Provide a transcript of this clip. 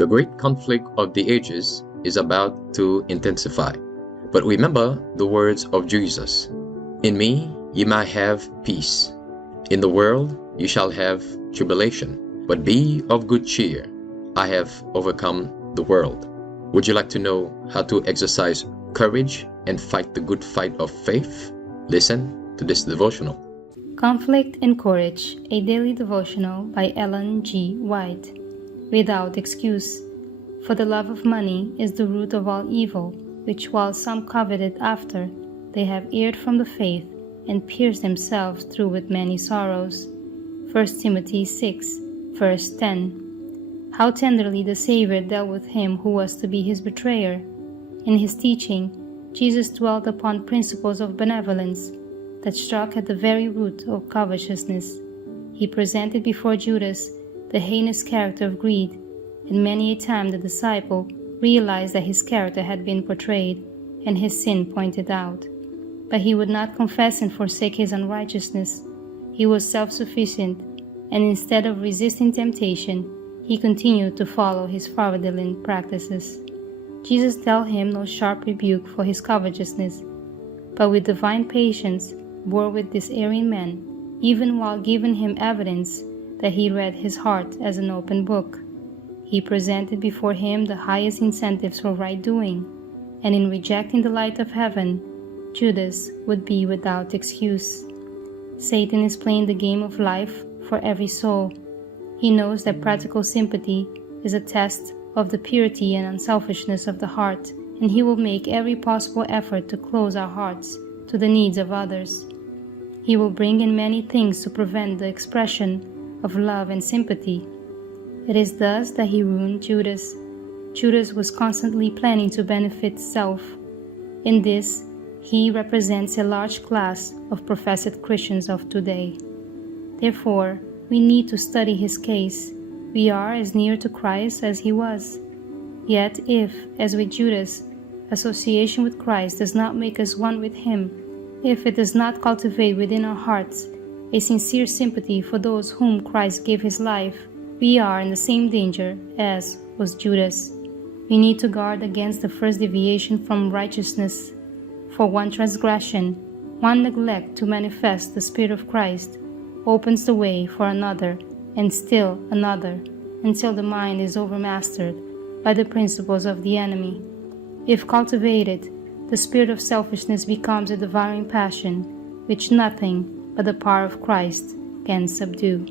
The great conflict of the ages is about to intensify. But remember the words of Jesus. In me ye might have peace. In the world you shall have tribulation. But be of good cheer. I have overcome the world. Would you like to know how to exercise courage and fight the good fight of faith? Listen to this devotional. Conflict and Courage, a daily devotional by Ellen G. White. Without excuse. For the love of money is the root of all evil, which while some coveted after, they have erred from the faith, and pierced themselves through with many sorrows. 1 Timothy 6, verse 10. How tenderly the Savior dealt with him who was to be his betrayer. In his teaching, Jesus dwelt upon principles of benevolence that struck at the very root of covetousness. He presented before Judas the heinous character of greed, and many a time the disciple realized that his character had been portrayed and his sin pointed out. But he would not confess and forsake his unrighteousness. He was self-sufficient, and instead of resisting temptation, he continued to follow his fraudulent practices. Jesus dealt him no sharp rebuke for his covetousness, but with divine patience bore with this erring man, even while giving him evidence that he read his heart as an open book. He presented before him the highest incentives for right doing, and in rejecting the light of heaven, Judas would be without excuse. Satan is playing the game of life for every soul. He knows that practical sympathy is a test of the purity and unselfishness of the heart, and he will make every possible effort to close our hearts to the needs of others. He will bring in many things to prevent the expression of love and sympathy. It is thus that he ruined Judas. Judas was constantly planning to benefit self. In this, he represents a large class of professed Christians of today. Therefore, we need to study his case. We are as near to Christ as he was. Yet if, as with Judas, association with Christ does not make us one with him, if it does not cultivate within our hearts a sincere sympathy for those whom Christ gave his life, we are in the same danger as was Judas. We need to guard against the first deviation from righteousness. For one transgression, one neglect to manifest the Spirit of Christ, opens the way for another, and still another, until the mind is overmastered by the principles of the enemy. If cultivated, the spirit of selfishness becomes a devouring passion, which nothing but the power of Christ can subdue.